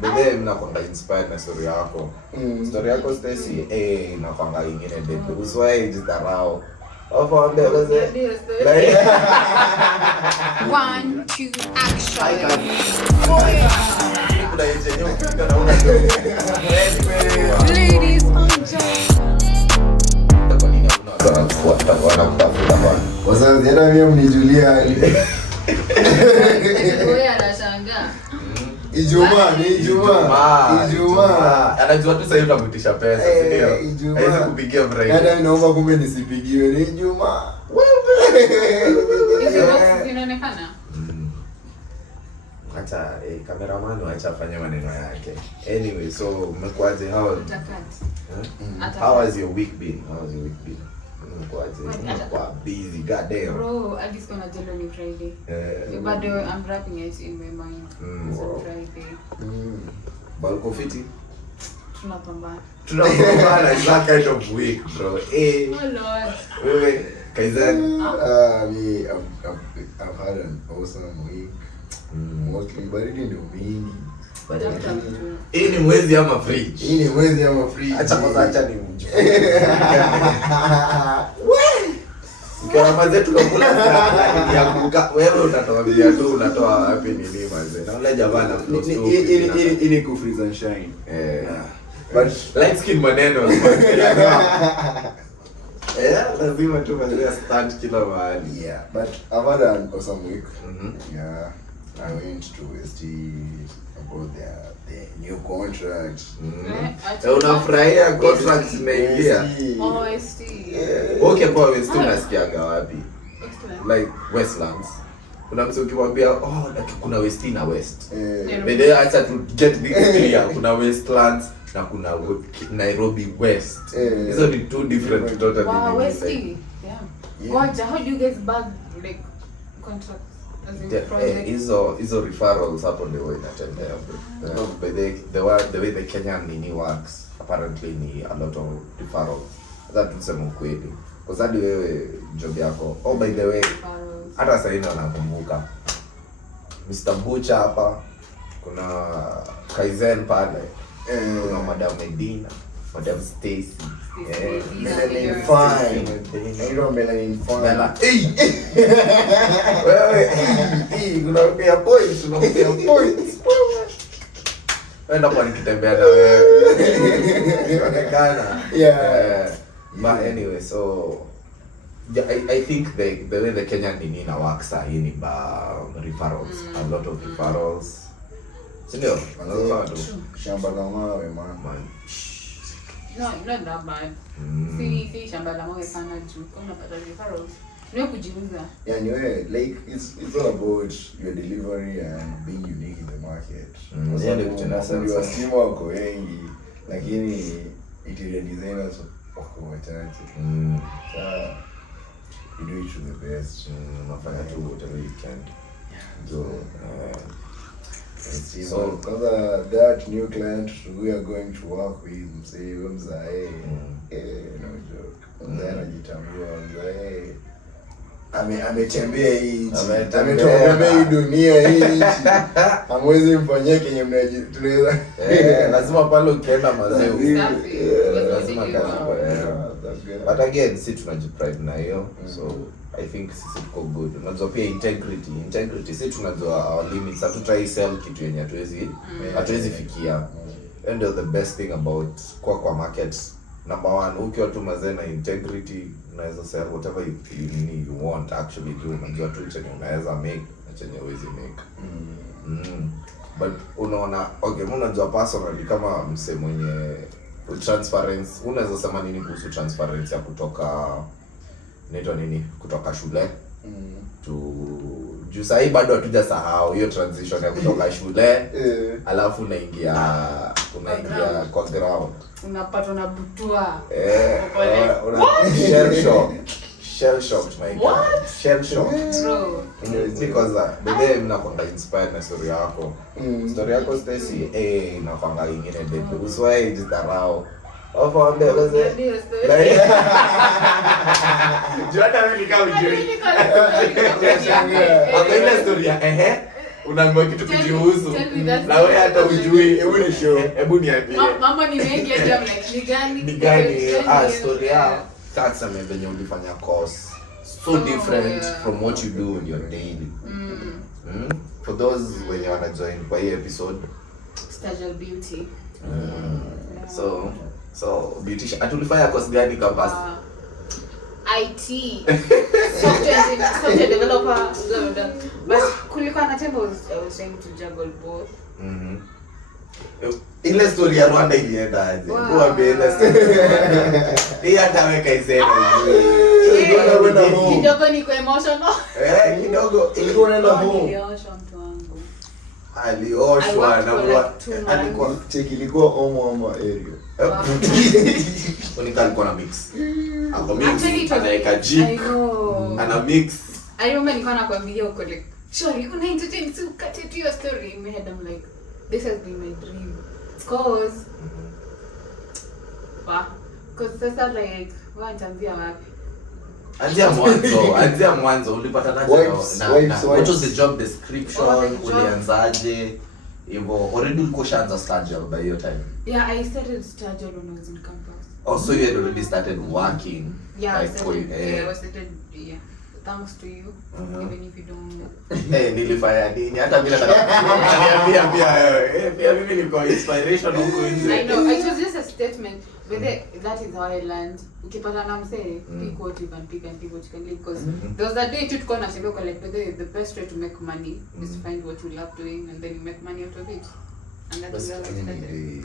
Bede mnakwanga inspired na story yako. Story yako Stacy inakwanga ingine deep. Uswai jidharau. Ofa ndio like 1 2 action. Ladies and gentlemen. Wazazi hata mimi mnijulia hali. Wewe anashangaa. Ijumaa. Anajua tu sasa unamutisha pesa, si ndio? Haiwezi kupigia Friday. Hata naomba kumbe nisipigiwe ni Ijumaa. Hizo zinaonekana. Acha cameraman acha afanye maneno yake. Anyway, so mmekwaje hao? How was your week been? Mmekwaje? Busy, goddamn. Bro, I just gonna tell you Friday. But I'm wrapping it in my mind. So Friday. Balko fiti? Tunapambana. Is that kind of week, bro. Oh Lord. Wewe Kaizen. I've had an awesome week. Mostly baridi ndio mingi. Hii ni mwezi ama fridge? Acha ni mjua. Ukiona mazetu kula ya kuka wewe utatoa bia tu unatoa wapi nini manze? Na wale jamaa na flow tu. Ili ku freeze and shine. But light skin maneno. Lazima tu mazee stand kila mahali. Yeah, but I've had an awesome week. Yeah, I went to WENGINEO about the new contract. Unafurahia contract imeingia? OST. Okay, kwa WEST unasikiaga wapi? Like Westlands. Kuna mtu ukimwambia kuna WEST na West. Bede acha to get this clear. Kuna Westlands na kuna Nairobi West. Hizo ni two different totally. Wow, WEST. Yeah. Goja, how do you guys bag like contracts? Hizo referrals hapo ndio inatembea. The way the Kenyan nini works apparently ni a lot of referrals. That tuseme ukweli. Kwa sababu wewe job yako. By the way, hata sasa hivi nakumbuka Mr. Butch hapa, kuna Kaizen pale, kuna Madam Medina, Madam Stacy. Melanin fine. Melanin fine. Wewe unaongea points. Wenda kwa nikitembea na wewe. Inaonekana. Yeah. But anyway, so I think the way the Kenyan nini works are in referrals. A lot of referrals. Sindio? Shamba la mawe man. No, not that bad. Si shamba la mawe sana juu kama unapata referrals. Ni kujiuza. Yeah, anyway, like it's all about your delivery and being unique in the market. You are still wako wengi lakini interior designers wako wachache. So you do it to the best. Unafanya tu whatever you can. So that new client we are going to work with, say mzae, no joke. Mzae anajitambua, mzae ametembea hii dunia hii. Hamwezi mfanyia kenye tunaweza. Lazima pale ukienda mazee. Lazima kazi. But again, si tunajipride na hiyo. So I think sisi tuko good. Unajua pia integrity si tunajua our limits. Hatutrai sell kitu yenye hatuwezi fikia. And the best thing about kwa market, number one, ukiwa tu mazee na integrity, unaweza sell whatever you want actually do. Unajua tu chenye unaweza make na chenye huwezi make. But unaona, okay, unajua personally kama mse mwenye transparency, unaweza sema nini kuhusu transparency ya kutoka shule juu sasa bado hatujasahau hiyo transition ya kutoka shule alafu unaingia kwa ground, unapata unabutua shell shocked my god. Shell shocked because the day mnakwanga inspired na story yako. Story yako Stacy inakwanga ingine deep. Uswai jidharau. Ofa ndio like Jota wewe nikao ujui. Ile story ya unaambiwa kitu kijihusu na wewe hata ujui. Hebu ni show, hebu niambie mambo ni mengi hadi I'm like ni gani story ya that's venye ulifanya course so different from what you do in your daily. For those wenye wana join kwa hii episode, Stajal Beauty. So beauty atulifanya course gani campus? IT, software developer, but kulikuwa na time I was trying to juggle both. Ile story ya Rwanda ilienda aje? Kwa bila story. Hii hata wewe Kaizen unajua. Kidogo niko emotional. Kidogo ilikuwa unaenda home. Alioshwa na alikuwa check ilikuwa omo area. Unika alikuwa na mix. Ako mix. Anaeka jig. Ana mix. I remember nilikuwa nakwambia uko like, "Surely una entertain to cut it to your story." In my head I'm like, this has been my dream. Cause sasa like, wanjambia wapi? Anzia mwanzo ulipata na what was the job description, ulianzaje? Hivyo already ulikuwa ushaanza Stajal by your time? Yeah, I started Stajal when I was in campus. Also you had already started working? Yeah, I started, yeah. Thanks to you, even if you don't. Nilifanya nini? Hata mimi nataka pia mimi niko inspiration huko nje. I know, it was just a statement. But that is how I learned. Ukipata na msee, pick what you can pick and pick what you can leave. Because there was a day you tuko na shamba kwa like, the best way to make money is to find what you love doing and then you make money out of it. And that's where I started.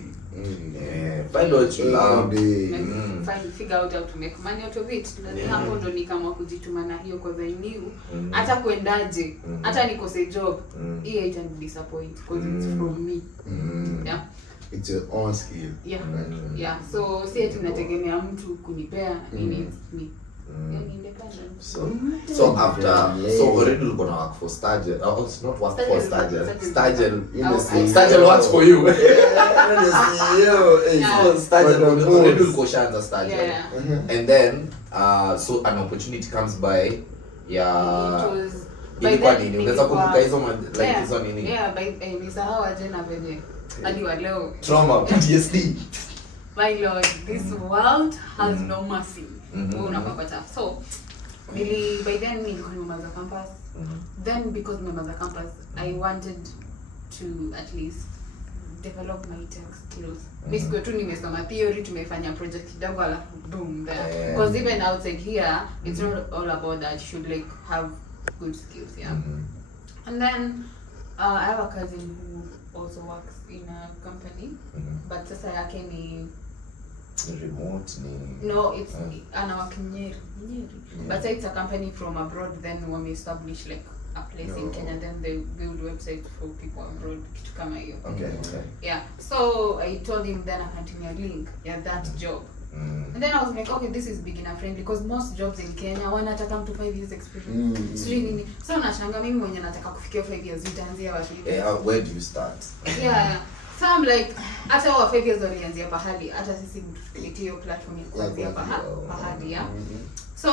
Find what you love. Figure out how to make money out of it. Hapo ndo nikaamua kujituma na hiyo because I knew hata kuendaje, hata nikose job, hii haitani disappoint because it's from me. Yeah. It's your own skill. Yeah. So si eti nategemea mtu kunipea, ni me. Independent. So after already ulikuwa na work for Stajal. It's not work for Stajal. Stajal works for you. Stajal already ulikuwa ushaanza Stajal. And then so an opportunity comes by. Ilikuwa nini? Unaweza kumbuka hizo like hizo nini? Yeah, by nisahau aje na venye hadi wa leo. Trauma, PTSD. My lord, this world has no mercy. Unapata. So, by then nilikuwa nimemaliza campus. Then because nimemaliza campus, I wanted to at least develop my tech skills. Basically tu nimesoma theory, tumefanya project kidogo alafu boom there. Because even outside here, it's not all about that. You should like have good skills, yeah. And then I have a cousin who also works in a company, but sasa yake ni remote ni no, it's ana Kenyan. But it's a company from abroad, then when we establish like a place in Kenya, then they build websites for people abroad, kitu kama hiyo. Okay. Yeah, so I told him then I continue a link, that job. And then I was like, okay, this is beginner friendly because most jobs in Kenya wanataka mtu 5 years experience. So nashanga mimi mwenye nataka kufikia 5 years nitaanzia wapi? Where do you start? Yeah. So I'm like, hata wa 5 years walianzia pahali, hata sisi mtufikie hiyo platform ya kuanzia pahali, yeah. So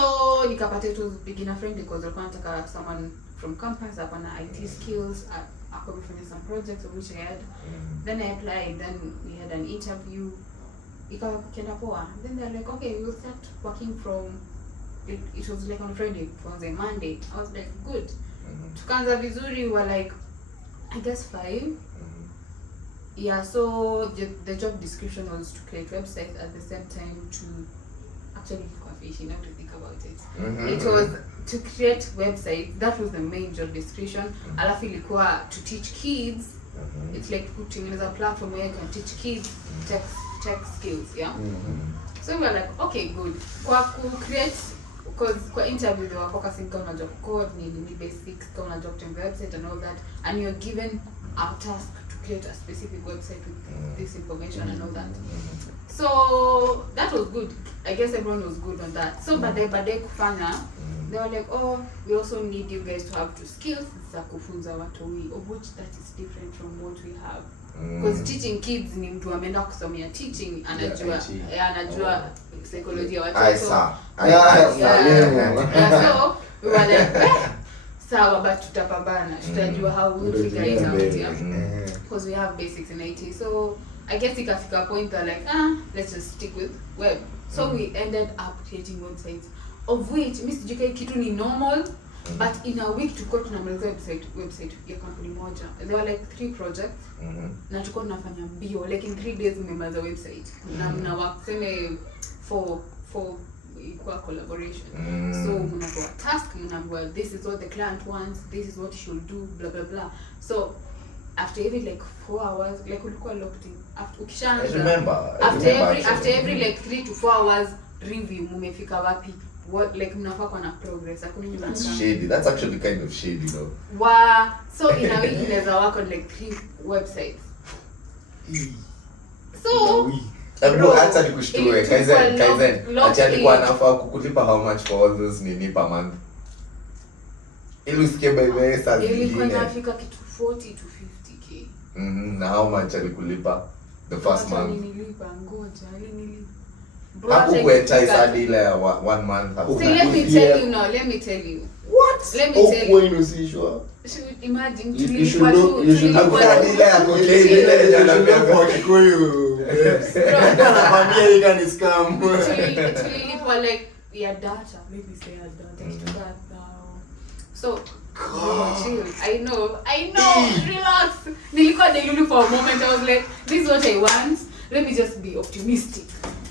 nikapata tu beginner friendly because walikuwa wanataka someone from campus hapa na IT skills, ako kufanya some projects of which I had. Then I applied, then we had an interview. Ikakenda poa. Then they're like, okay, we'll start working from it was like on Friday, from the Monday. I was like, good. Tukaanza vizuri, we were like I guess 5. Yeah, so the job description was to create websites at the same time to actually fish, now to think about it. It was to create websites. That was the main job description. Alafu ilikuwa to teach kids. It's like putting a platform where you can teach kids tech skills, yeah. So we were like, okay, good. Kwa create, because kwa interview they were focusing on job code, need basics, on job template website and all that, and you're given a task to create a specific website with this information and all that. So that was good. I guess everyone was good on that. So but they kufanya, they were like, oh, we also need you guys to have 2 skills za kufunza watu, of which that is different from what we have. Because teaching kids ni mtu ameenda kusomea teaching, anajua psychology ya watu. So we were like, sawa, but tutapambana, tutajua how we figure it out, yeah, because we have basics in IT. So I guess ikafika point that like let's just stick with web. So we ended up creating websites, of which Mr. JK kitu ni normal, but in a week tulikuwa tunamaliza website ya company moja. There were like 3 projects, na tulikuwa tunafanya mbio, like in 3 days mmemaliza website, na mna work seme for equal collaboration. So mnapewa task, mnaambiwa this is what the client wants, this is what you should do, blah blah blah. So after every like 4 hours, like ulikuwa locked in. After ukishaanza, I remember after every like 3 to 4 hours review, mmefika wapi, what like mnafaa kwa na progress. Hakuna nyuma. That's shady. That's actually kind of shady though. So in a week unaweza work on like 3 websites. So bro, hata nikushtue Kaizen acha alikuwa anafaa kukulipa how much for all those nini per month. Ili usikie by the way saa zingine ilikuwa inafika kitu 40 to 50k. Na how much alikulipa the first month? Nilipa ngoja, hapo kueta isadi ile 1 month hapo. So let me tell you. What? Let me tell you. When you see sure. Imagine you should have ile ya cocaine ile ya nambia kwa Kikuyu. Anakwambia hii ni scam. Tulilipwa like ya data, maybe say ya data. So chill. I know. Relax. Nilikuwa nilulu for a moment. I was like, this is what I want. Let me just be optimistic.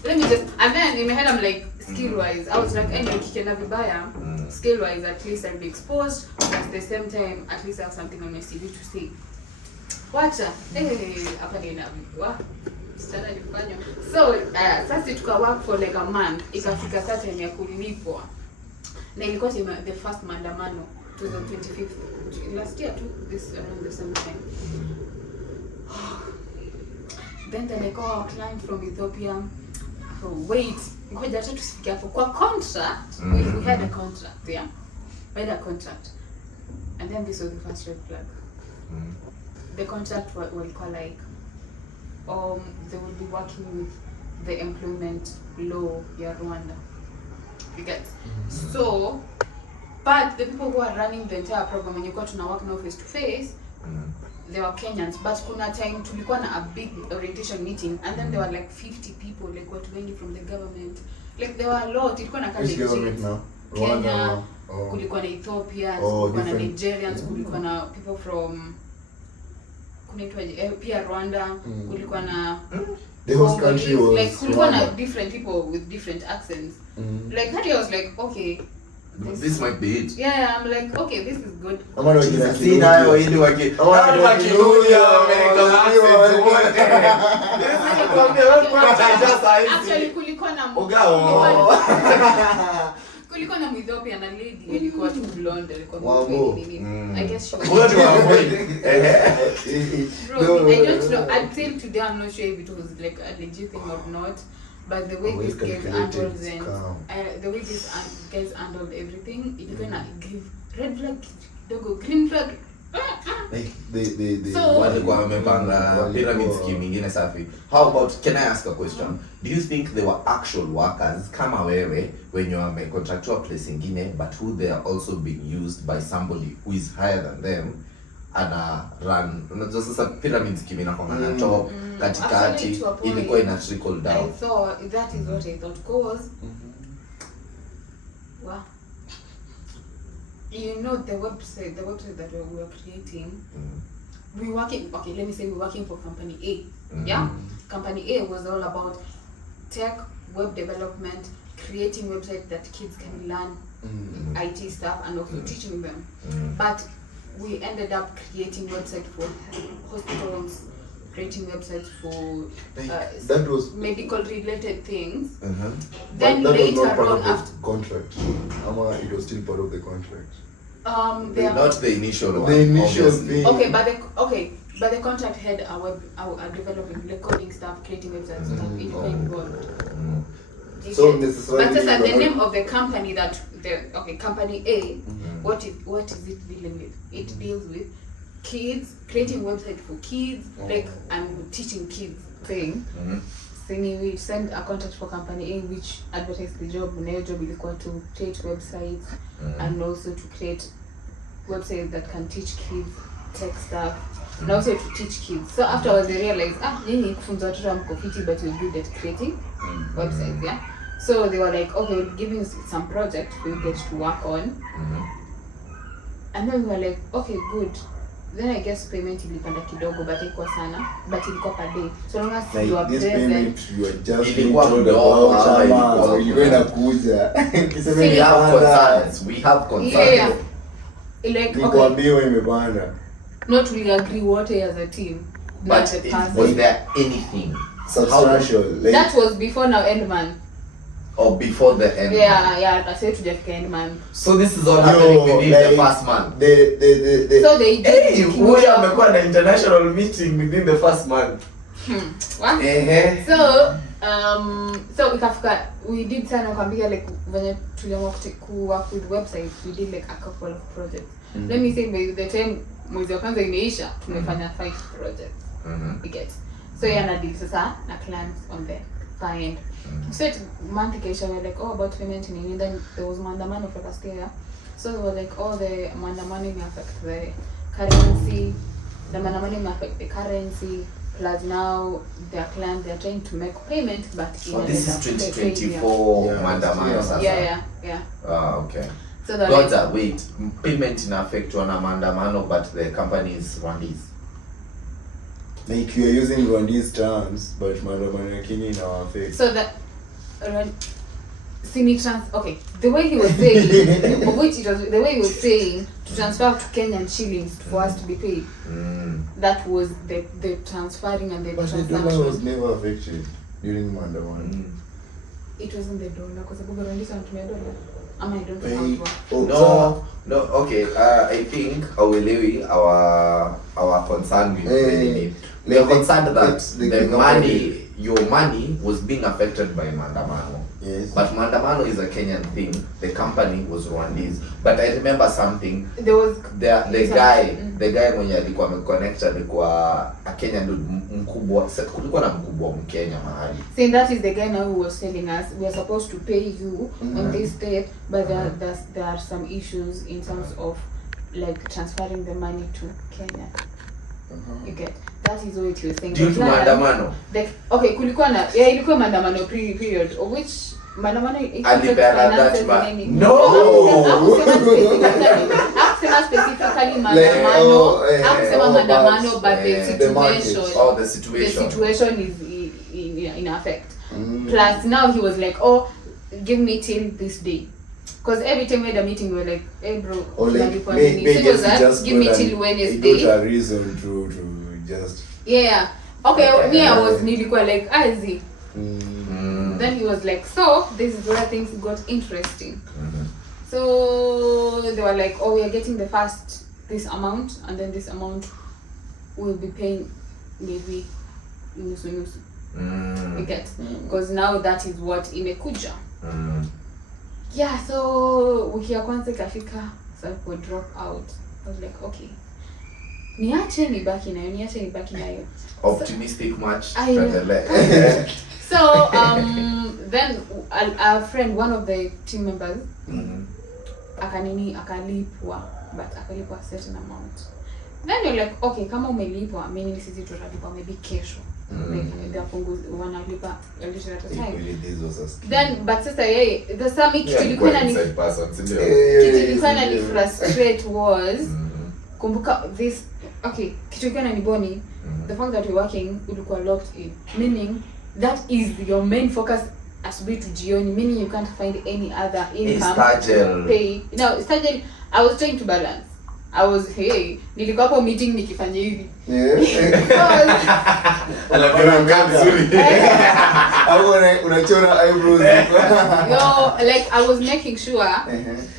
And then in my head I'm like, skill wise, I was like, anyway, kikienda vibaya, skill wise at least I'll be exposed, but at the same time at least I have something on my CV to say. Wacha, hapa nina sana nifanya. So sasa tuka work for like a month, ikafika saa time ya kulipwa. Na ilikuwa the first maandamano to the 25th last year too, this around the same time. Then they call our client from Ethiopia. Wait, ngoja tu tusifikie hapo. Kwa contract, we had a contract, yeah. We had a contract. And then this was the first red flag. The contract walikuwa like they will be working with the employment law ya Rwanda. You get? So, but the people who are running the entire program, when you got to work now face to face, they were Kenyans, but kuna time tulikuwa na a big orientation meeting, and then there were like 50 people, like watu wengi from the government, like there were a lot. Ilikuwa na kazi Kenya, kulikuwa na Ethiopia, kulikuwa na Nigerians, kulikuwa na people from kunaitwaje pia Rwanda, kulikuwa na the whole country was like kulikuwa na different people with different accents. Like that, I was like, okay, this might be it. Yeah, I'm like, okay, this is good. See nayo ili waki. Wakiluya actually kulikuwa na kulikuwa na Ethiopia na lady ilikuwa tu blonde, ilikuwa nini. I guess she was I don't know. Until today I'm not sure if it was like a legit thing or not. But the way these guys handled them, the way these guys handled everything, it's gonna give red flag, green flag. Like they so walikuwa wamepanga pyramid scheme ingine safi. How about, can I ask a question? Do you think they were actual workers kama wewe when you are contractual place ingine, but who they are also being used by somebody who is higher than them and run? Unajua sasa pyramid scheme inakuwa na top katikati, ilikuwa ina trickle down. I thought that is what I thought, cause wow, you know, the website that we were creating, we working, okay, let me say we're working for company A. Yeah, company A was all about tech, web development, creating websites that kids can learn IT stuff and also teaching them. But we ended up creating websites for hospitals, creating websites for that was medical related things. Then that later was not part on of after the contract. It was still part of the contract. Not the initial one. The initial thing. Okay, but the contract had our developing, like coding stuff, creating websites stuff. It was involved. So necessarily. But just the name of the company company A. What is it dealing with? It deals with kids, creating website for kids, like I'm teaching kids thing. So we send a contract for company A which advertised the job. And their job ilikuwa to create websites and also to create websites that can teach kids tech stuff. And also to teach kids. So afterwards they realized, nini kufunza watoto mko fiti, but you're good at creating websites, yeah. So they were like, okay, we'll give you some project for you guys to work on. And then we were like, okay, good. Then I guess payment ilipanda kidogo, but ilikuwa sana, but ilikuwa per day. So long as you are this present, payment you are just ilikuwa kidogo, ilikuwa inakuja. We have concerns. Yeah. Like, Nikwambiwa imepanda. Not really agree what as a team. But was there anything substantial? Like, that was before now end month. Or before the end? Yeah, I said to Jeff end month. So this is all happening within the first month. So they did. Hey, we have an international meeting within the first month. What? So we did sana kwambia like when tuliamua ku work with websites, we did like a couple of projects. Let me say by the time mwezi wa kwanza imeisha tumefanya 5 projects. You get. So yana deal sasa na clients on the fine. So it month occasion we're like, about payment and then there was maandamano for last year. So they were like, the maandamano may affect the currency. The maandamano may affect the currency. Plus now their client, they're trying to make payment, but this is 2024 maandamano sasa. Yeah. Okay. So that wait, payment in affect on a maandamano, but the company is Rwandese. Like you are using Rwandese terms, but maandamano ya Kenya in our face. So that okay, the way he was saying, of which it was the way he was saying to transfer to Kenyan shillings for us to be paid. That was the transferring and the transaction. But the dollar was never affected during maandamano. It wasn't the dollar because the Rwandese anatumia dollar. I don't know. No, okay. I think our concern with we are concerned that your money was being affected by maandamano. Yes. But maandamano is a Kenyan thing. The company was Rwandese. But I remember something. There was the guy mwenye alikuwa ameconnect alikuwa a Kenyan dude mkubwa. Kulikuwa na mkubwa Mkenya mahali. See, that is the guy now who was telling us we are supposed to pay you on this date, but there are some issues in terms of like transferring the money to Kenya. You get. That is what he was saying. Due to maandamano. Okay, kulikuwa na ilikuwa maandamano period of which maandamano alipera that man. No. Akusema specifically maandamano. Akusema maandamano, but the situation is in effect. Plus now he was like, give me till this day. Because every time we had a meeting, we were like, hey bro, maybe just give me till Wednesday. He got a reason to just... Yeah. Okay, me I was nilikuwa like, easy. Then he was like, so this is where things got interesting. So they were like, we are getting the first this amount, and then this amount we'll be paying maybe nusu. You get? Because now that is what imekuja. Yeah, so wiki ya kwanza ikafika, so we drop out. I was like, okay. Niache nibaki nayo. Optimistic much. So then our friend, one of the team members, akalipwa, but akalipwa a certain amount. Then you're like, okay, kama umelipwa, meaning sisi tutalipa maybe kesho. Like the punguzi wanalipa a little at a time. Then but sasa the summit ilikuwa na ni frustrate was kumbuka this. Okay, kitu ilikuwa na niboni, the fact that you're working ulikuwa locked in, meaning that is your main focus asubuhi to jioni, meaning you can't find any other income to pay. No, Stajel, I was trying to balance. I was nilikuwa hapo meeting nikifanya hivi. Unachora eyebrows. Yo, like I was making sure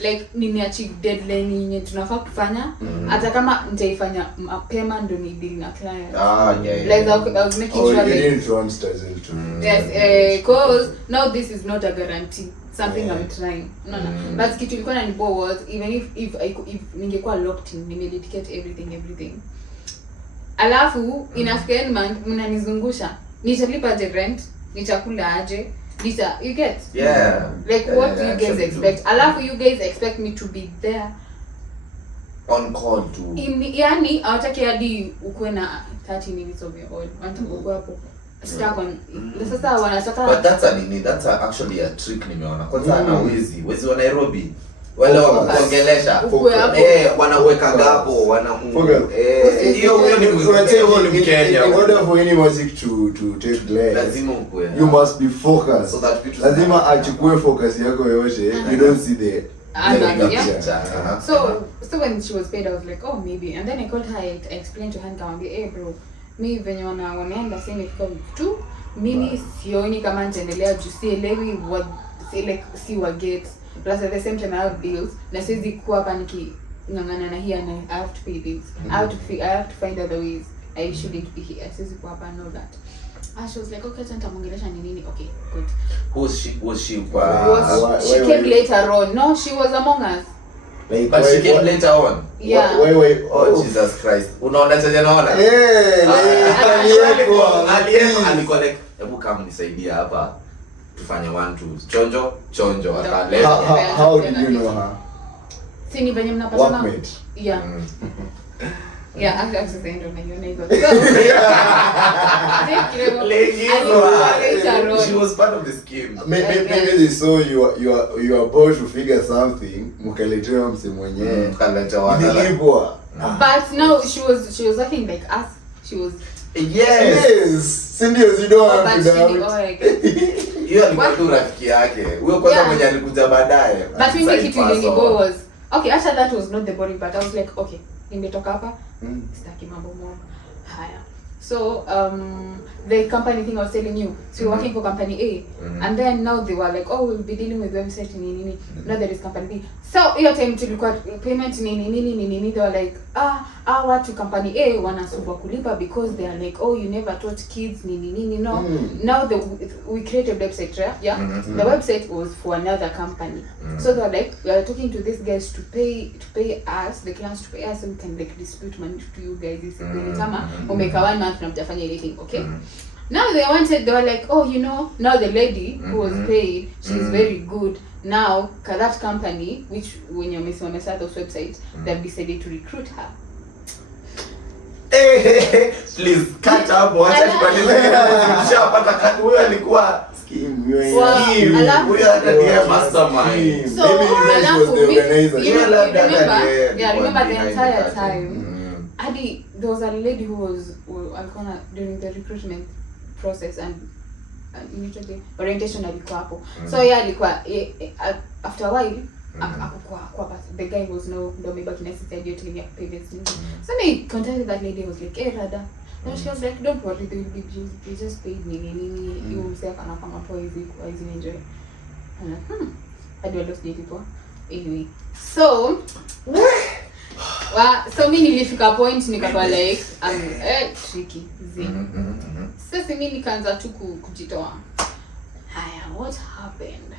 like nimeachieve deadline yenye tunafaa kufanya, hata kama nitaifanya mapema ndo ni deal na client. Like I was making sure you didn't want Stajel to. Yes, cause now this is not a guarantee. Something I'm trying. No. But kitu ilikuwa na nipo was even if ningekuwa locked in, nimededicate everything. Alafu inafika end month mnanizungusha. Nitalipa the rent, nitakula aje? You get? Yeah. Like what do you guys expect? Alafu you guys expect me to be there on call to yani hawataki hadi ukuwe na 30 minutes of your own. Wanataka ukuwe hapo stuck on. Sasa wanataka, but that's actually a trick nimeona. Kwanza ana wezi wa Nairobi wale wakuongelesha wanaweka hapo hiyo ni Mkenya. In order for any music to take place, lazima ukue, you must be focused, so that lazima achukue focus yako yote. You don't see the so when she was paid, I was like, oh maybe, and then I called her, I explained to her nikamwambia, hey bro, mimi venye wanaenda sasa ifika tu mimi sioni kama nitaendelea juu sielewi what like si wa get, plus at the same time I have bills na siwezi kuwa hapa nikingangana na hii and I have to pay bills. I have to find other ways. I shouldn't be here. Siwezi kuwa hapa and all that. She was like, okay, nitamuongelesha nini. Okay, good. Was she she came later on. No, she was among us. Like, but she came later on. Yeah. Wait. Oh Jesus Christ. Unaona chenye naona? Alikuwa like, hebu kama nisaidia hapa tufanye 1 2 chonjo akaleta. How did you know her? Sini venye mnapatana. Workmate. Yeah. Yeah, actually ndo naiona hivyo. She was part of the scheme. Maybe they saw you are about to figure something, mkaletewa mse mwenyewe. Mkaletewa. But no, she was working like us. She was yes. Sindio zidoa kidao. Hiyo alikuwa tu rafiki yake. Huyo kwanza mwenye alikuja baadaye. But mimi kitu nilibo was okay, actually that was not the boring part. I was like, okay, nimetoka hapa. Sitaki mambo mob. Haya. So the company thing I was telling you, so you're working for company A, and then now they were like, oh, we'll be dealing with website nini. Now there is company B. So hiyo time tulikuwa payment nini, they were like, our to company A wanasumbua kulipa because they are like, oh, you never taught kids nini. No. Now we created a website, right? Yeah. The website was for another company. So they were like, we are talking to these guys to pay us, the clients to pay us, so we can like dispute money to you guys. This is kama umeka 1 month na mtafanya anything, okay? Now they were like, oh, you know, now the lady who was paid, she's very good. Now that company, which when you miss those websites, they've decided to recruit her. Please cut up wacha nipeleke kati huyo alikuwa scheme huyo ndiye mastermind. So remember the entire time Adi, there was a lady who was alikuwa during the recruitment process and initially orientation alikuwa hapo. So yeah, alikuwa after a while akakua the guy was no mebaki na sisi adio tulimia previous news. So me contacted that lady, was like, hey Rada. And she was like, don't worry, they will give you, they just paid me you msea kanapanga poa hizi enjoy. And like, I do a lot of people anyway. So so mimi nilifika point nikawa like tricky sasa mimi nikaanza tu kujitoa. Haya, what happened?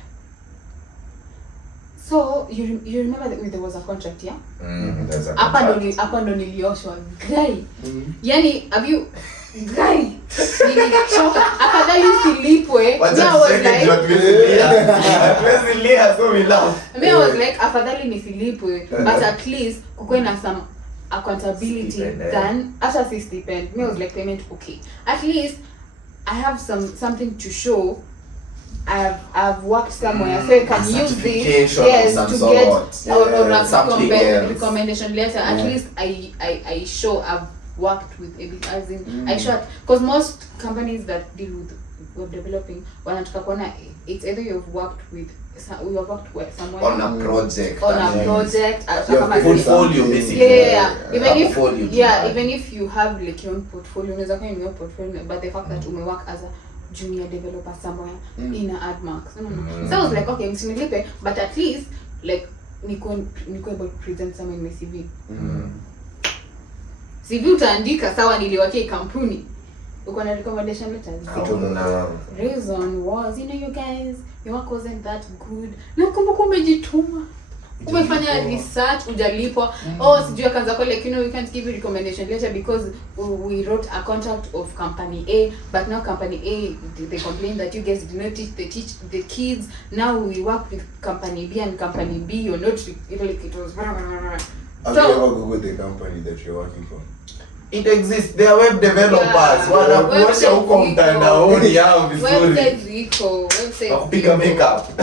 So you remember that there was a contract, yeah? Hapa ndo nilioshwa guy. Yani have you guy nilichoka afadhali silipwe. I was like afadhali nisilipwe, but at least kukuwe na some accountability than after 60 pen. Me was like payment okay. At least I have something to show. I've worked somewhere, so I can use this to get or recommendation letter. At least I show I've worked with a as in I show, because most companies that deal with web developing wanataka kuona it's either you've worked with somewhere on a project portfolio basically. Even if you have like your own portfolio, unaweza kuwa in your portfolio, but the fact that umework as a junior developer somewhere in a ad marks. So I was like, okay, msinilipe, but at least like niko able to present somewhere in my CV. CV utaandika sawa niliwakia kampuni. Uko na recommendation letters. Reason was, you guys, your work wasn't that good. Nakumbuka umejituma. Umefanya research, hujalipwa. Sijui akaanza kwa like, we can't give you recommendation letter because we wrote a contract of company A, but now company A, they complain that you guys did not teach the kids. Now we work with company B, and company B, you're not, like it was Have you ever googled the company that you're working for? It exists. They are web developers. Wanakuosha huko mtandaoni yao vizuri. Website ziko. Wakupiga makeup.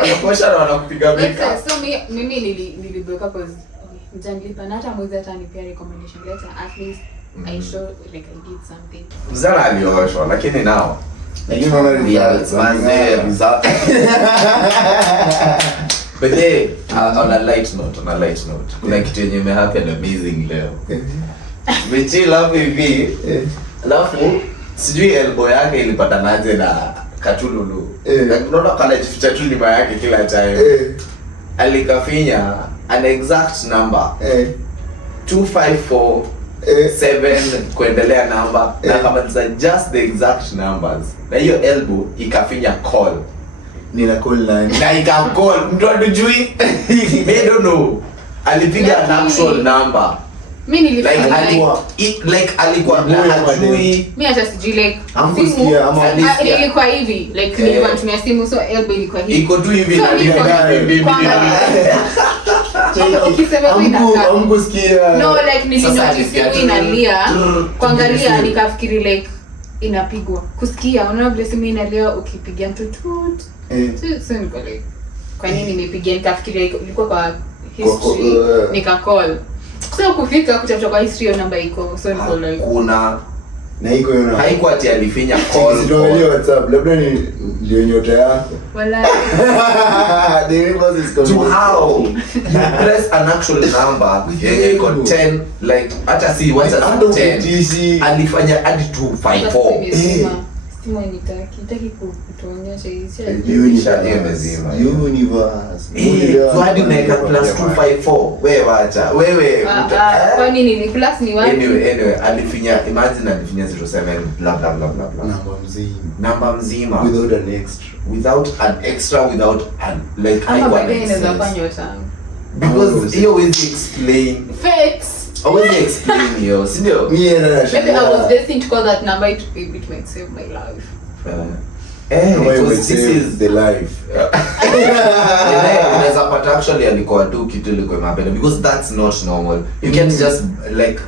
Wanakuosha na wanakupiga makeup. So mimi niliboeka cause mjanilipa na hata mwezi hata nipea recommendation letter at least I show like I did something. Mzana alioshwa lakini nao. Lakini unaona results. But then on a light note, kuna kitu yenye imehappen amazing leo. Mechill hapo hivi. Alafu sijui elbow yake ilipatanaje na katululu. Unaona kana jificha tu nyuma yake kila time. Alikafinya an exact number. 254 7 kuendelea number na kama just the exact numbers. Na hiyo elbow ikafinya call. Nina call line. Na ika call mtu adujui. I don't know. Alipiga an actual number. Mimi nilifanya alikuwa hajui. Mimi hata sijui like amkusikia ama ilikuwa hivi like nilikuwa natumia simu so elbow ilikuwa hivi. Iko tu hivi na amkusikia. No like nilinotice simu inalia. Kuangalia nikafikiri like inapigwa. Kusikia unaona vile simu inalia ukipigia mtu tut. So niko like kwa nini nimepigia nikafikiri ilikuwa kwa history nika call. So kufika kutafuta kwa history hiyo namba iko so niko like kuna na iko hiyo namba haiko ati alifinya call ndio WhatsApp labda ni ndio nyota yako wala the reverse is to how you press an actual number yenye iko 10 like hata si WhatsApp 10 alifanya hadi 254 simu nitaki kutuonyesha hizi universe hadi unaweka plus 254 wewe acha wewe kwa nini ni plus ni wapi anyway alifinya imagine alifinya 07 blah blah blah blah namba mzima without an extra without an like I inaweza fanya sana because hiyo always explain facts always explain hiyo si ndio maybe I was destined to call that number it might save my life this is the life unaweza pata actually alikuwa tu kitu ilikuwa mapenda because that's not normal you can't just like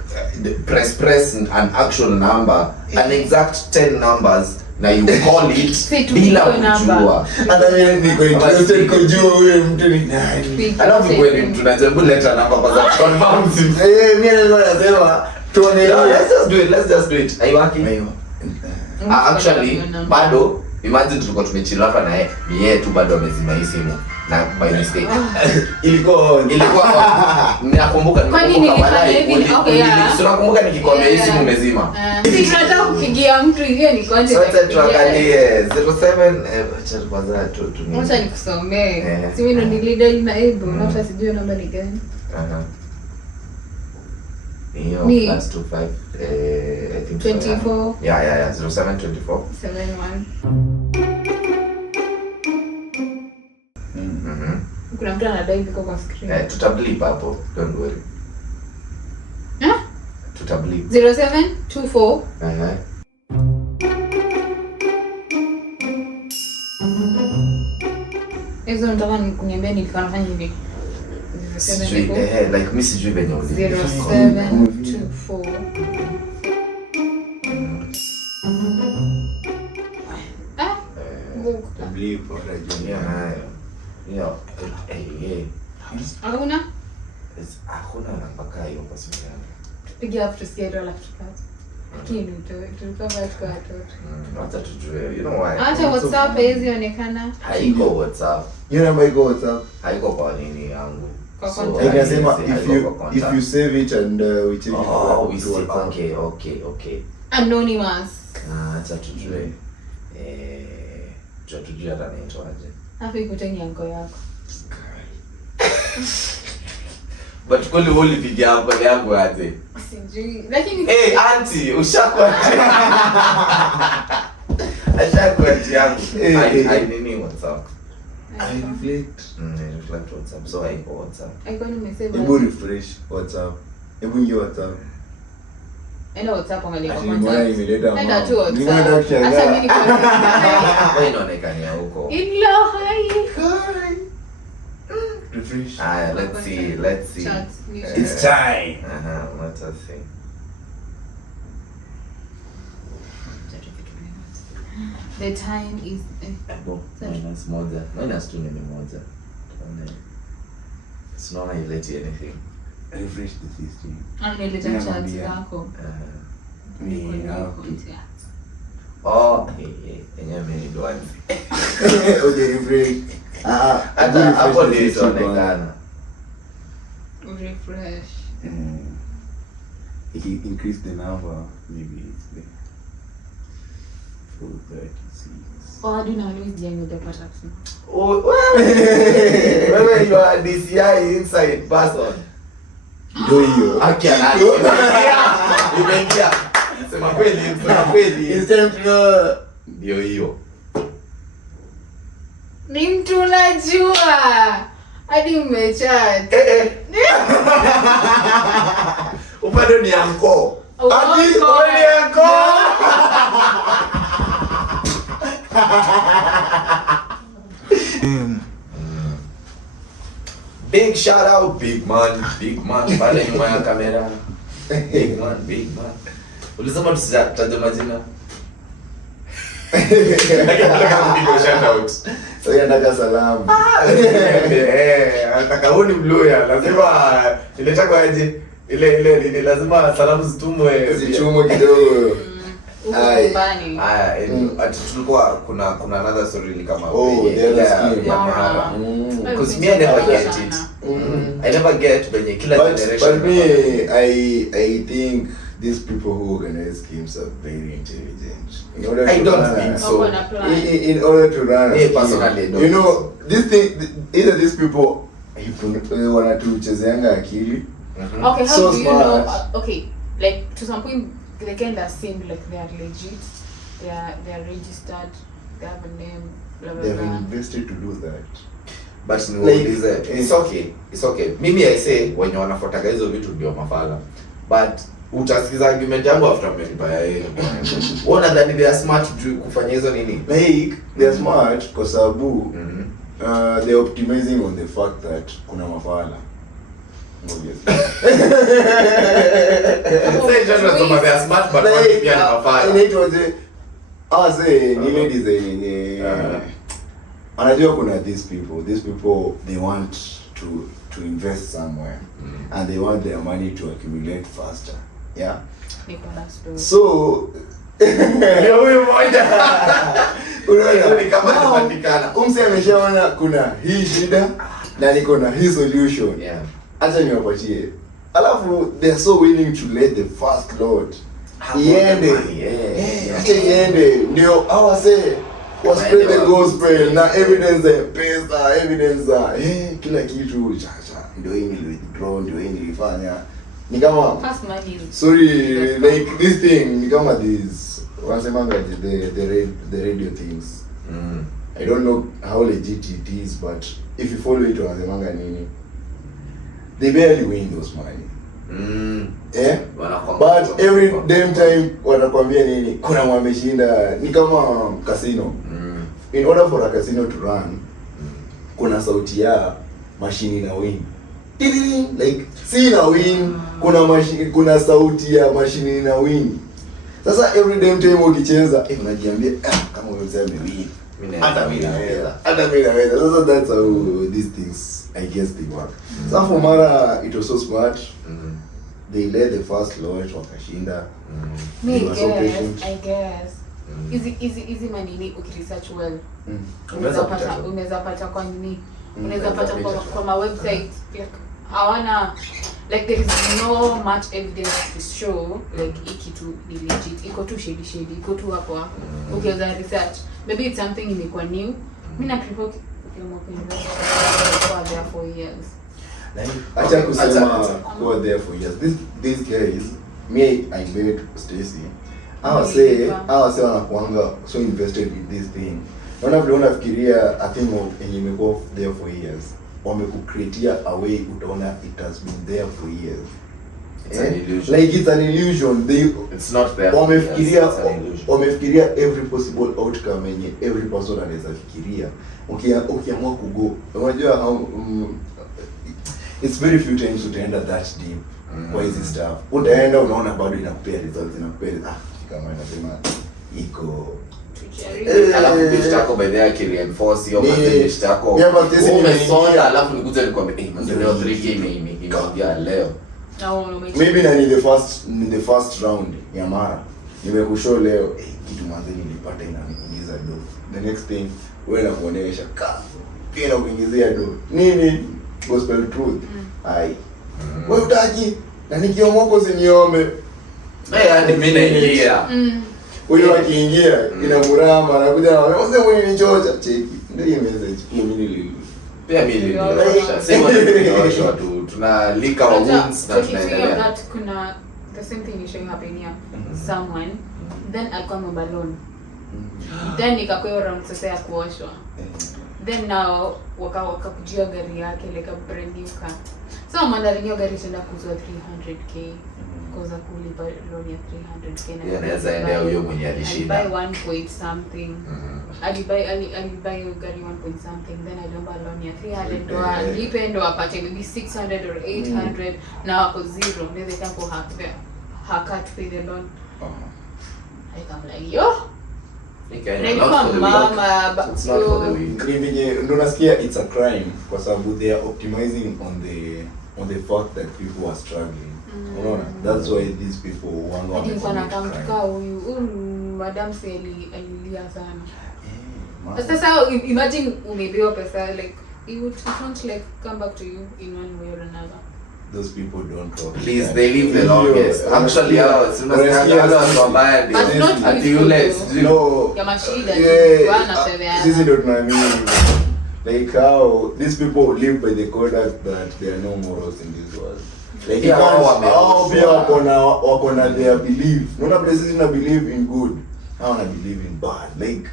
press an actual number an exact 10 numbers na you call it bila kujua hata mimi niko interested kujua huyo mtu ni nani alafu kweli mtu anajaribu leta namba kwa sababu confirm mimi nilikuwa nasema tuone let's just do it aiwaki actually bado imagine tulikuwa tumechill hapa na yeye tu bado amezima hii simu na by mistake ilikuwa nakumbuka nakumbuka nikikwambia hii simu umezima si tunataka kupigia mtu hivyo ni content sasa tuangalie 07 acha kwanza tu acha nikusomee si mimi ndo nilidai na ebo na hata sijui namba ni gani hiyo plus 25 I think 24 yeah 07 24 71 kuna mtu anadai viko kwa screen tutablip hapo don't worry tutablip 0724 hizo nataka kuniambia nilikuwa nafanya hivi like mimi sijui venye 0724 tablip wala jumia hakuna namba kama hiyo kwa simu yangu pigia hapo tusikie dola tukata lakini tulikuwa kwa watoto hata tujue you know why hata WhatsApp hizi onekana haiko WhatsApp hiyo namba iko WhatsApp haiko kwa nini yangu so inasema if you save it and we change it to okay anonymous acha tujue tujue hata naitwaje hapo ikuteni yanko yako but kweli ulipigia hapo yangu aje sijui lakini auntie ushakuwa yangu I nini WhatsApp I reflect WhatsApp so I go WhatsApp I can't message hebu refresh WhatsApp hebu ingia WhatsApp enda WhatsApp angalia kwa kwanza enda tu WhatsApp acha mimi wewe inaonekania huko illa hai fresh. Let's see. It's time. Let us see. The time is minus moja. Minus 2 ni moja. It's not highlighting anything. Refresh the system. Unleta chat zako. Enyewe mimi ndo wazi. Okay, refresh. Hapo ndio itaonekana. Refresh. If you increase the number, maybe it's there. 436. Oh, I do not always join the production. Wewe you are DCI inside person. Ndio hiyo. Akia imeingia. Sema kweli. It's time to Ndio hiyo. Ni mtu unajua. Hadi umechat. Upande ni anko. Upande ni anko. Big shout out, big man. Pale nyuma ya kamera. Big man. Ulisema tusitaje majina. Nataka kupiga shout out. so yanataka salamu. Nataka huyu ni mluya. Lazima iletaka aje ile lazima salamu zitumwe. Zichumwe kidogo. Tulikuwa kuna another story kama Leviskii. Because me I never get it. I never get when kila generation. But me, I think these people who organize schemes are very intelligent. In order I to don't run think so. in order to run a scheme, Personally, you know, this thing, either these people wanatuchezeanga akili. Okay, how So do you smart. know? Okay, like to some point, they kind of seem like they are legit. They are registered. They have a name. Blah blah They've blah. invested to do that. But it's okay. Mimi I say wenye wanafuataga hizo vitu ndio mafala. But utasikiza argument yangu after mmelipa yeye. Wewe unadhani they are smart to kufanya hizo nini? Like they're smart kwa sababu they're optimizing on the fact that kuna mafala. Obviously. They are smart but like, pia mafala. It was nile design anajua kuna these people they want to invest somewhere and they want their money to accumulate faster. Yeah. So ndio huyo mmoja. Unaona kama tunapatikana. Umse ameshaona kuna hii shida na niko na hii solution. Yeah. Acha niwapatie. Alafu they are so willing to let the first load iende. Acha iende. Ndio awase was spread the gospel na evidence pesa, evidence kila kitu chacha. Ndio hii niliwithdraw, ndio hii nilifanya. Ni kama sorry, like this thing ni kama this wasemanga the radio things. I don't know how legit it is, but if you follow it wasemanga nini, they barely win those money. But every damn time wanakwambia nini, kuna wameshinda. Ni kama casino. In order for a casino to run, kuna sauti ya machine na win. Like si na win, kuna sauti ya machine na win. Sasa every damn time ukicheza unajiambia kama wewe win. Hata mimi naweza. So that's how these things I guess they work. So for Mara it was so smart. They led the first launch wakashinda. I guess. Easy manini ukiresearch well. Unaweza pata kwa nini? Unaweza pata kwa ma website like hawana like there is no much evidence to show like ikitu ni legit. Iko tu shady. Iko tu hapo. Ukianza research. Maybe it's something imekuwa new. Mimi na prefer for there for years. Acha kusema for there for years. These guys, me I met Stacy. I say wanakuanga so invested in this thing. Unafikiria a thing of yenye imekuwa there for years. Wamekucreatea a way utaona it has been there for years. It's an illusion. Like it's an illusion. It's not there. Wamefikiria every possible outcome yenye every person anaweza fikiria. Ukiamua kugo. Unajua how it's very few times utaenda that deep kwa hizi stuff. Utaenda unaona bado inakupea results, kama inasema iko alafu bitako by the way reinforce hiyo bitako umesonga, alafu nikuja nikwambia leo 3k imeingia leo. Maybe ni the first round ya mara nimekushow leo kitu mwanzo nilipata inaniingiza do. The next thing wewe na kuonesha pia kuingizia do nini gospel truth. Ai wewe utaki na nikiomoko usiniombe hadi mimi naingia wewe akiingia inamuramba anakuja na wewe mwenye nichocha cheki ndio hiyo message mimi nili pia mimi niliosha sema niliosha tu tunalika wa wounds na tunaendelea. Kuna the same thing is showing up in here someone then alikuwa balloon then nikakwea round sasa ya kuoshwa then now wakakujia gari yake like a brand new car. So mwandarinyo gari tenda kuzwa 300k koza kulipa loan ya 300k na anaweza endea huyo mwenye alishinda buy 1 point something alibuy gari 1 point something then aliomba loan ya 300 ndo alipe ndo apate maybe 600 or 800 na wako zero then they can't go hack to pay the loan. I'm like yo ndo nasikia it's a crime kwa sababu they are optimizing on the fact that people are struggling. Unaona, that's why these people Wangu anakamtuka huyu madam alilia sana. Sasa imagine umebiwa pesa like it won't like come back to you in one way or another. Those people don't talk. Please, they live the longest. Actually, as soon as they are at you no. Ya mashida This is not mean. Like how these people live by the conduct that there are no morals in this world. Like you can't pia wako na their belief. Una places in believe in good. I want to believe in bad. Like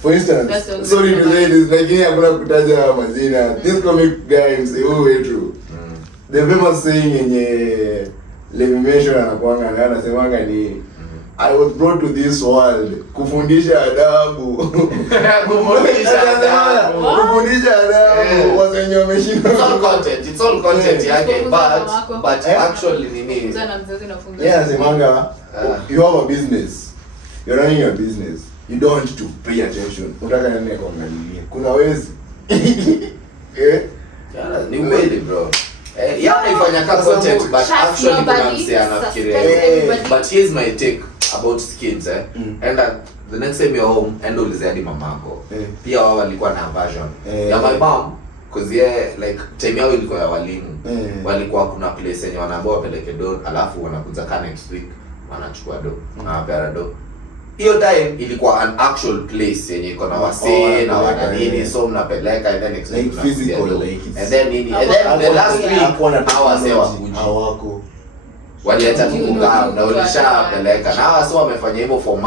for instance, sorry to say this, like yeye hakuna kutaja majina. This comic guy msee wetu. The famous saying yenye Leviskii anakuanga na anasemanga ni I was brought to this world kufundisha adabu. Kufundisha adabu. Wasenyo wameshinda. It's all content yake but actually nini? Yeah, anasemanga you have a business. You're running your business. You don't want to pay attention. Unataka nani kuangalia? Kuna wezi. Ni ukweli bro. Ifanya content but actually kuna msee anafikiria. But here's my take about kids and the next time you're home and ulize hadi mamako. Pia wao walikuwa na version ya my mom cause like time yao ilikuwa ya walimu. Walikuwa kuna place yenye wanaambiwa wapeleke do alafu wanakuja next week wanachukua do na pera do. Hiyo time ilikuwa an actual place yenye iko na wasee na wanadini so mnapeleka and then next week like physical like and then nini and then the last week wasee hawako waliacha kukaa na ulishapeleka na hawa sio wamefanya hivyo for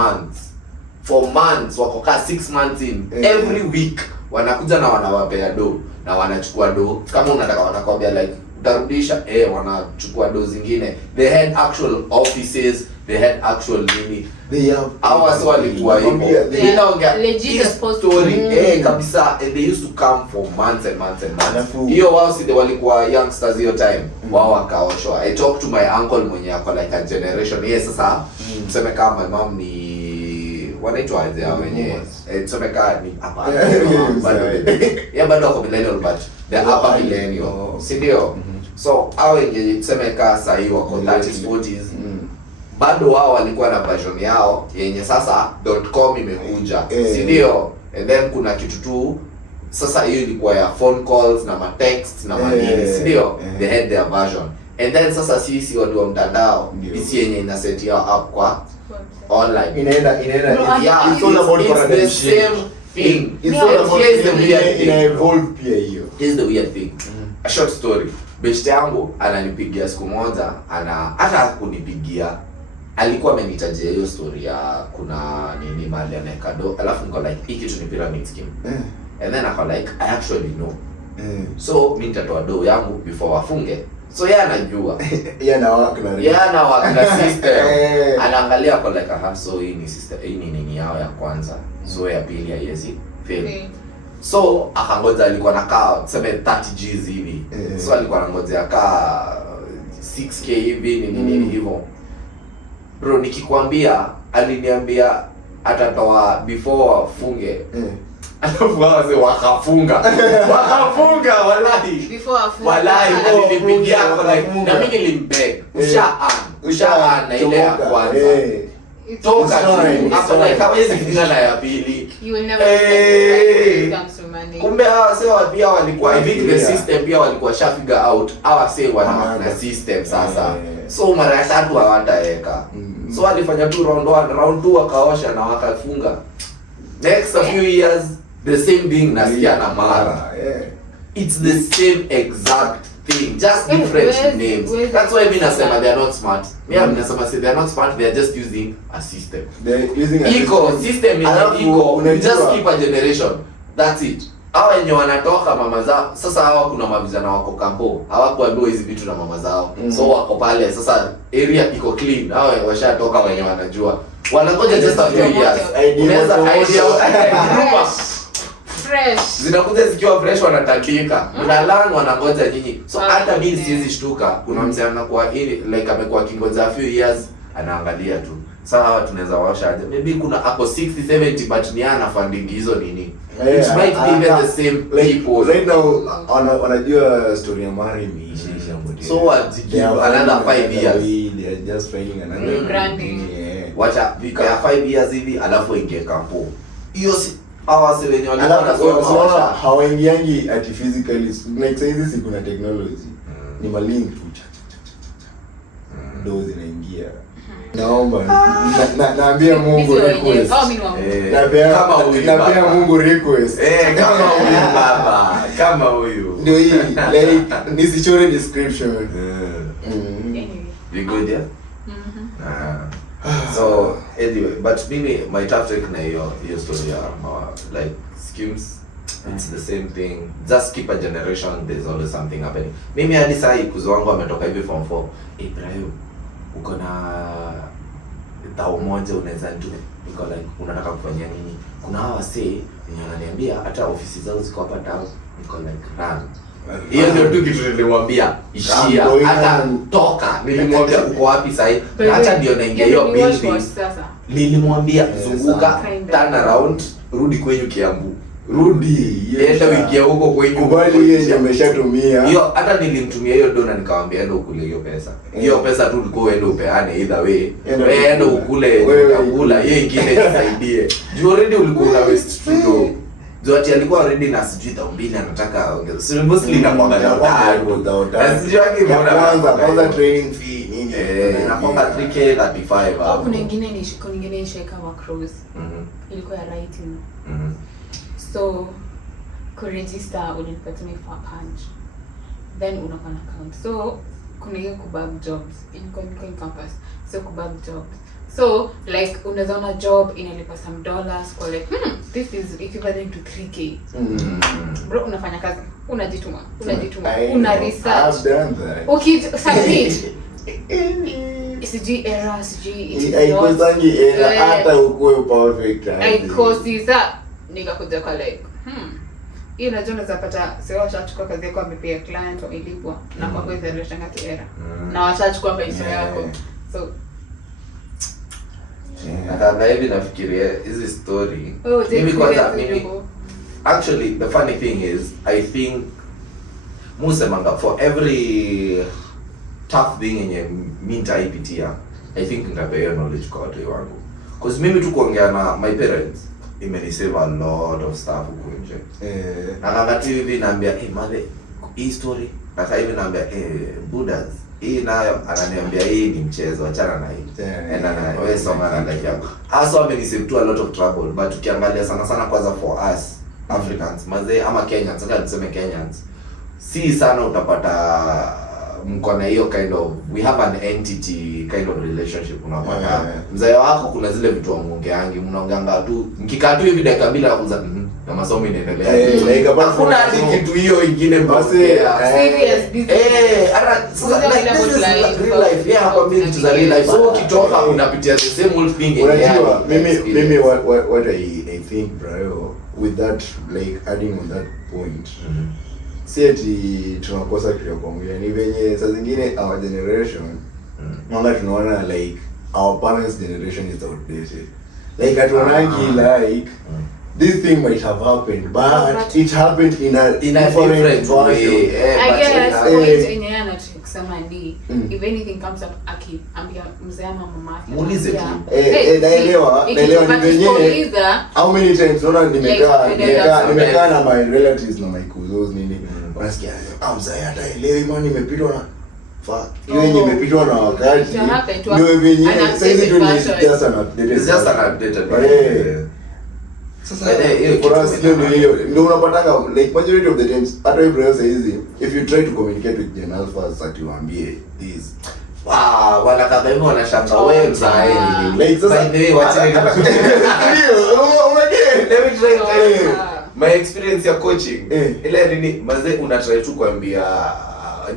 months wako kaa 6 months in every week wanakuja na wanawapea do na wanachukua do kama unataka wanakwambia like utarudisha wanachukua do zingine. They had actual offices, they had actual nini. They have our walikuwa hivyo. They naongea legit story kabisa and they used to come for months and months and months. Hiyo wao si walikuwa youngsters hiyo time. Wao wakaoshwa. I talked to my uncle mwenye ako like a generation. Yes sasa mseme kama my mom ni wanaitwa aje hao wenyewe. Tuseme kama ni hapa. Bado wako millennial but the upper millennial. Si ndio? So hao wenyewe tuseme kama sasa hivi wako 30s 40s. Bado wao walikuwa na version yao yenye sasa .com imekuja. Si ndio? And then kuna kitu tu sasa hiyo ilikuwa ya phone calls na ma text na manini. Si ndio? They had their version. And then sasa sisi watu wa mtandao sisi yenye ina set yao up kwa online. Inaenda it's all about the same thing. It's all about the weird thing. Ina evolve pia hiyo. Here's the weird thing. A short story. Beshte yangu ananipigia siku moja hata kunipigia alikuwa amenitajia hiyo story ya kuna nini mali anaweka do alafu niko like hiki kitu ni pyramid scheme and then ako like I actually know so mimi nitatoa do yangu before wafunge so yeye anajua yeye na wakina system anaangalia kwa like so hii ni system hii ni nini yao ya kwanza so ya pili haiwezi fail So akangoja, alikuwa nakaa tuseme 30 Gs hivi. So alikuwa anangoja kaa 6k hivi nini hivyo. Bro, nikikwambia aliniambia atatoa before wafunge. Alafu wase wakafunga. Wakafunga wallahi. Before wafunge. Wallahi nilipigia kwa like na mimi nilimbeg. Ushaan na ile ya kwanza. Toka tu. Hapo like kama hizi kitu na ya pili. You will never comes to money. Kumbe hawa sio pia walikuwa I think the system pia walikuwa figure out hawa sio wana system sasa. So mara ya tatu hawataeka. So alifanya tu round 1, round 2 wakaosha na wakafunga. Next a few years the same thing nasikia na mara. It's the same exact thing, just different names. That's why mimi nasema they are not smart. Mimi nasema they are not smart, they are just using a system. They're using a system is just keep a generation. That's it. Hawa wenye wanatoka mama zao sasa, hawa kuna mavijana wako kampo hawakuambiwa hizi vitu na mama zao. So wako pale sasa, area iko clean, hawa washatoka wenye wanajua, wanangoja just a few years. Unaweza idea fresh zinakuja zikiwa fresh, wanatakika mnalan wanangoja nyinyi. So hata mimi siwezi shtuka kuna mzee anakuwa like amekuwa kingoja a few years anaangalia tu. Sawa, tunaweza washa aje, maybe kuna ako 60 70 but ni ana funding hizo nini. It might be even the same people right now. Wanajua story ya Mari imeisha mmoja. So what, another 5 years they are just finding another branding. Wacha vika ya 5 years hivi alafu ingie kampo hiyo. Hawa si wenye wanasoma hawaingiangi ati physically like saizi siku na technology ni malink tu ndo zinaingia. Naomba naambia Mungu request. Naambia Mungu request. Kama huyu baba, kama huyu. Ndio hii like nisichore description. You good, yeah? So anyway, but mimi my tough take na hiyo story ya like schemes, it's the same thing, just keep a generation, there's always something happening. Mimi hadi saa hii kuzo wangu ametoka hivi form 4, Ibrahim uko na tao moja unaweza ndio niko like unataka kufanya nini? Kuna hawa say wenye wananiambia hata ofisi zao ziko hapa town, niko like run. Hiyo ndio tu kitu nilimwambia ishia, hata toka nilimwambia uko wapi sasa hivi, hata ndio naingia hiyo building. Nilimwambia zunguka, turn around, rudi kwenyu Kiambu, rudi enda wiki huko kwenyu, kubali yeye ameshatumia hiyo. Hata nilimtumia hiyo dona nikamwambia enda ukule hiyo pesa. Hiyo pesa tu ulikuwa uende upeane either way, wewe enda ukule utakula, yeye ingine jisaidie juu already ulikuwa una waste tu. Zote alikuwa already na sijui 2,000 anataka ongeza. So mostly na kuangalia utao. Sijui yake kwanza training fee nini. Inaponga 3k 35 hapo. Kuna nyingine sheka kama cruise. Ilikuwa ya writing. So kuregister ulipata me for punch. Then unakuwa na account. So kuna hiyo kubag jobs. Ilikuwa in campus. So kubag jobs. So like unazaona job inalipa some dollars kwa like this is equivalent to 3k. Bro, unafanya kazi, unajituma, una research. I've done that. Okay, submit. Sijui error, sijui it is not. Haikosangi error hata ukue perfect. Haikosisa nikakuja kwa like hiyo najua unaweza pata sio washachukua kazi yako amepea client wamelipwa na kwa kweli zalishanga tu error. Na washachukua pesa yako. So na hivi nafikiria hizi story mimi kwanza actually the funny thing is I think musemanga for every tough thing yenye mimi nitaipitia I think nitapewa knowledge kwa watu wangu, because mimi tu kuongea na my parents imenisave a lot of stuff huko nje. Na kama hivi naambia mother hii story, na sasa hivi naambia Buddhas hii nayo ananiambia hii ni mchezo, achana na hii. Enda na wewe soma na like yako. Also amenisave to a lot of trouble, but ukiangalia sana kwanza for us Africans, mazee ama Kenyans, sasa tuseme Kenyans. Si sana utapata mko na hiyo kind of, we have an entity kind of relationship. Unapata mzee wako kuna zile vitu wamuongeangi, mnaongeanga tu mkikaa tu hivi dakika bila kuanza na masomo inaendelea. Hakuna hadi kitu hiyo ingine basi serious business. Real life. Yeah, kwa mimi it's a real life. So ukitoka unapitia the same old thing. Unajua mimi what I think bro, with that, like adding on that point, si ati tunakosa kitu kwa mwingine, ni venye saa zingine our generation mwanga tunaona like our parents generation is outdated, like atuonangi like this thing might have happened, but it happened in a different way. I guess point yenye kusema ni if anything comes up akiambia mzee ama mama yake muulize tu naelewa ni venye how many times unaona nimekaa na my relatives na my cousins nini unasikia mzee hataelewi man nimepitwa na fuck hiyo yenye imepitwa na wakati ndio venye sasa tu ni just an updated. Sasa for us ndio unapatanga like majority of the times hata hivyo sasa hizi if you try to communicate with Gen Alphas that you ambie this wala kama hivyo wanashanga wewe mzae like sasa by the way wacha let me try my experience ya coaching ile nini mazee una try tu kuambia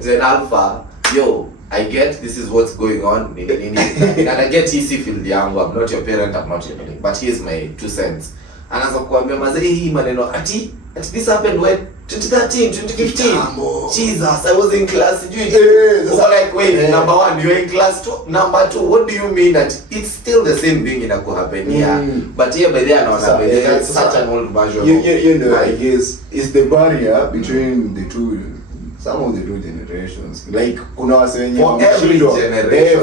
Gen Alpha yo I get this is what's going on and I get easy field yangu, I'm not your parent, I'm not your anything, but here's my 2 cents. Anaanza kuambia mazee hii maneno ati this happened when 2013 2015 Jesus I was in class so like wait number 1 you're in class 2 number 2 what do you mean that it's still the same thing inaku happen here but here by there anaona by there such an old version you know I guess is the barrier between the two, some of the two generations, like kuna wasenye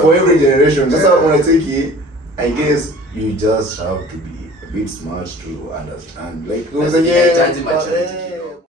for every generation sasa unatiki I guess you just have to be a bit smart to understand like unahitaji maturity